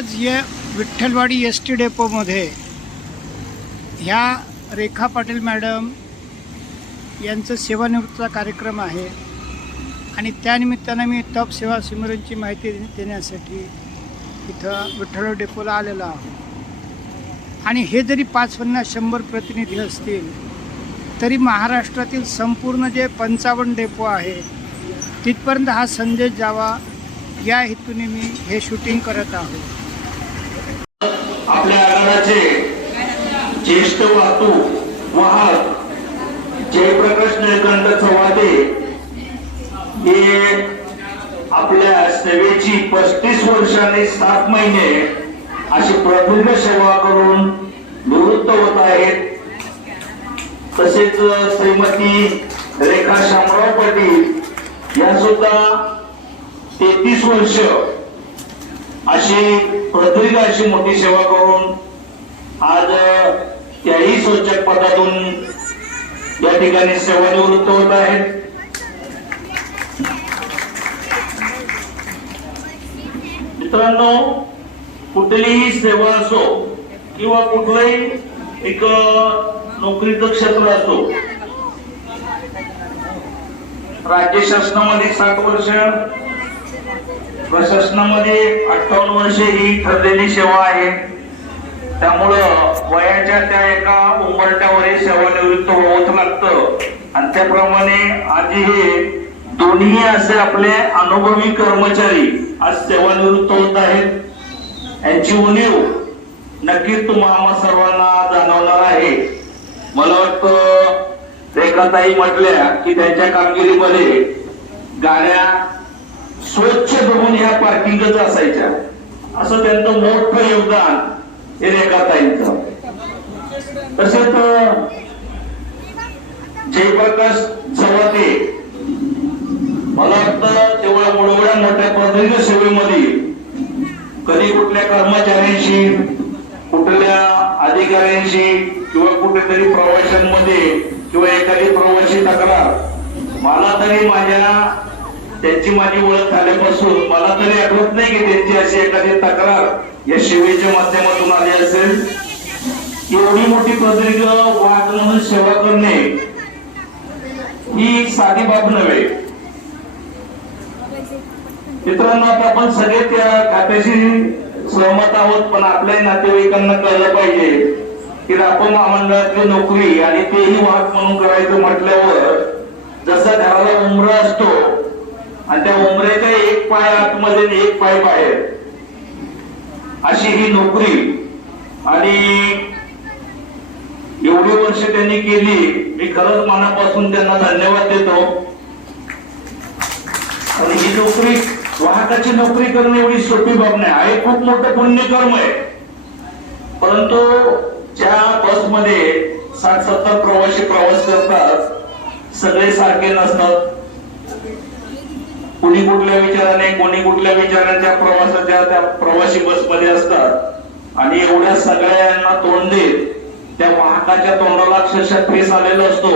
आज या Vitthalwadi S T डेपोमध्ये ह्या रेखा पाटील मॅडम यांचं सेवानिवृत्तीचा कार्यक्रम आहे. आणि त्यानिमित्तानं मी तप सेवा सिमरनची माहिती देण्यासाठी इथं विठ्ठल डेपोला आलेलो आहोत. आणि हे जरी पाच पन्नास शंभर प्रतिनिधी असतील तरी महाराष्ट्रातील संपूर्ण जे पंचावन्न डेपो आहे तिथपर्यंत हा संदेश जावा या हेतूने मी हे शूटिंग करत आहोत. आपल्या आगाराचे ज्येष्ठ वाहतूक वाहक जयप्रकाश निळकंठ चव्हादे हे आपल्या सेवेची पस्तीस वर्ष आणि सात महिने अशी प्रफुल्ल सेवा करून निवृत्त होत आहेत. तसेच श्रीमती रेखा शामराव पाटील या सुद्धा तेहतीस वर्ष अशी प्रदीर्घ अशी मोठी सेवा करून आज त्याही स्वच्छक पदातून या ठिकाणी सेवानिवृत्त होत आहेत मित्रांनो कुठलीही सेवा असो किंवा कुठलंही एक नोकरीचं क्षेत्र असो राज्य शासनामध्ये सात वर्ष प्रशासनामध्ये अठ्ठावन्न वर्षे ही ठरलेली सेवा आहे. त्यामुळं वयाच्या त्या एका उंबरट्यावर हे सेवानिवृत्त होत लागतं. आणि त्याप्रमाणे आधी हे दोन्ही असे आपले अनुभवी कर्मचारी आज सेवानिवृत्त होत आहेत. यांची उणीव नक्कीच तुम्हाला सर्वांना जाणवणार आहे. मला वाटतं रेखाताई म्हटल्या की त्यांच्या कामगिरीमध्ये गाड्या स्वच्छ बघून ह्या पार्किंगच असायच्या. असं त्यांचं मोठं योगदान हे रेखाताईंचं. तसेच जयप्रकाश चव्हाटे मला वाटतं तेवढ्या एवढ्या मोठ्या प्रदीर्घ सेवेमध्ये कधी कुठल्या कर्मचाऱ्यांशी कुठल्या अधिकाऱ्यांशी किंवा कुठेतरी प्रवाशांमध्ये किंवा एखादी प्रवाशी तक्रार मला तरी माझ्या त्यांची माझी ओळख झाल्यापासून मला तरी आठवत नाही की त्यांची अशी एखादी तक्रार या सेवेच्या माध्यमातून आली असेल. एवढी मोठी प्रदीर्घ वाद म्हणून सेवा करणे ही साधी बाब नव्हे. मित्रांनो आता आपण सगळे त्या खात्याशी सहमत आहोत पण आपल्या नातेवाईकांना कळलं पाहिजे की आपण महामंडळातली नोकरी आणि तेही वाहक म्हणून करायचं म्हटल्यावर जसा घराला उमरा असतो आणि त्या उमऱ्याच्या एक पाय आतमध्ये एक पाय बाहेर. अशी ही नोकरी. आणि एवढी वर्ष त्यांनी केली मी खरंच मनापासून त्यांना धन्यवाद देतो. आणि ही नोकरी वाहकाची नोकरी करणं एवढी सोपी बाब नाही. हा एक खूप मोठं पुण्यकर्म आहे. परंतु ज्या बसमध्ये साठ सत्तर प्रवासी प्रवास करतात सगळे सारखे नसतात. कुणी कुठल्या विचाराने कोणी कुठल्या विचाराने त्या प्रवासाच्या त्या प्रवासी बसमध्ये असतात आणि एवढ्या सगळ्यांना तोंड देत त्या वाहकाच्या तोंडाला अक्षरशः फेस आलेला असतो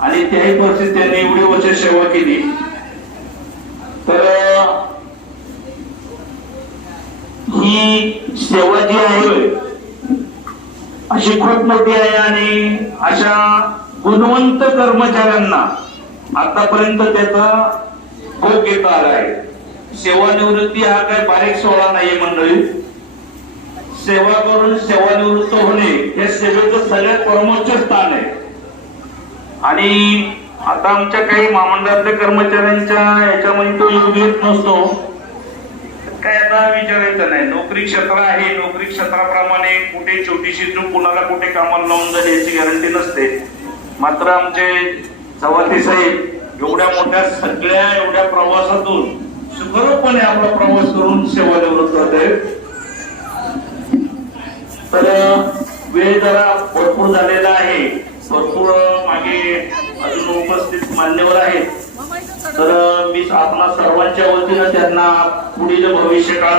आणि त्याही परिस्थितीत त्यांनी एवढी वर्ष सेवा केली. तर ही सेवा जी आहे अशी खूप मोठी आहे आणि अशा गुणवंत कर्मचाऱ्यांना आतापर्यंत त्याचा भोग घेता आला आहे. सेवानिवृत्ती हा काय बारीक सोहळा नाहीये मंडळी. सेवा करून सेवानिवृत्त होणे हे सेवेचं सगळ्यात परमोच्च स्थान आहे. आणि आता आमच्या काही महामंडळातल्या कर्मचाऱ्यांच्या याच्यामध्ये तो योग येत नसतो. काय आता विचारायचं नाही. नोकरी क्षेत्र आहे. नोकरी क्षेत्राप्रमाणे कुठे छोटीशी कुणाला कुठे कामाला लावून जाईल याची गॅरंटी नसते. मात्र आमचे चव्हाटे साहेब एवढ्या मोठ्या सगळ्या एवढ्या प्रवासातून सुखरूपपणे आपला प्रवास करून सेवा निवृत्त होते तर वेळ जरा भरपूर झालेला आहे. भरपूर मागे अजून उपस्थित मान्यवर आहेत. तर मी आपणा सर्वांच्या वतीनं त्यांना पुढील भविष्य काळ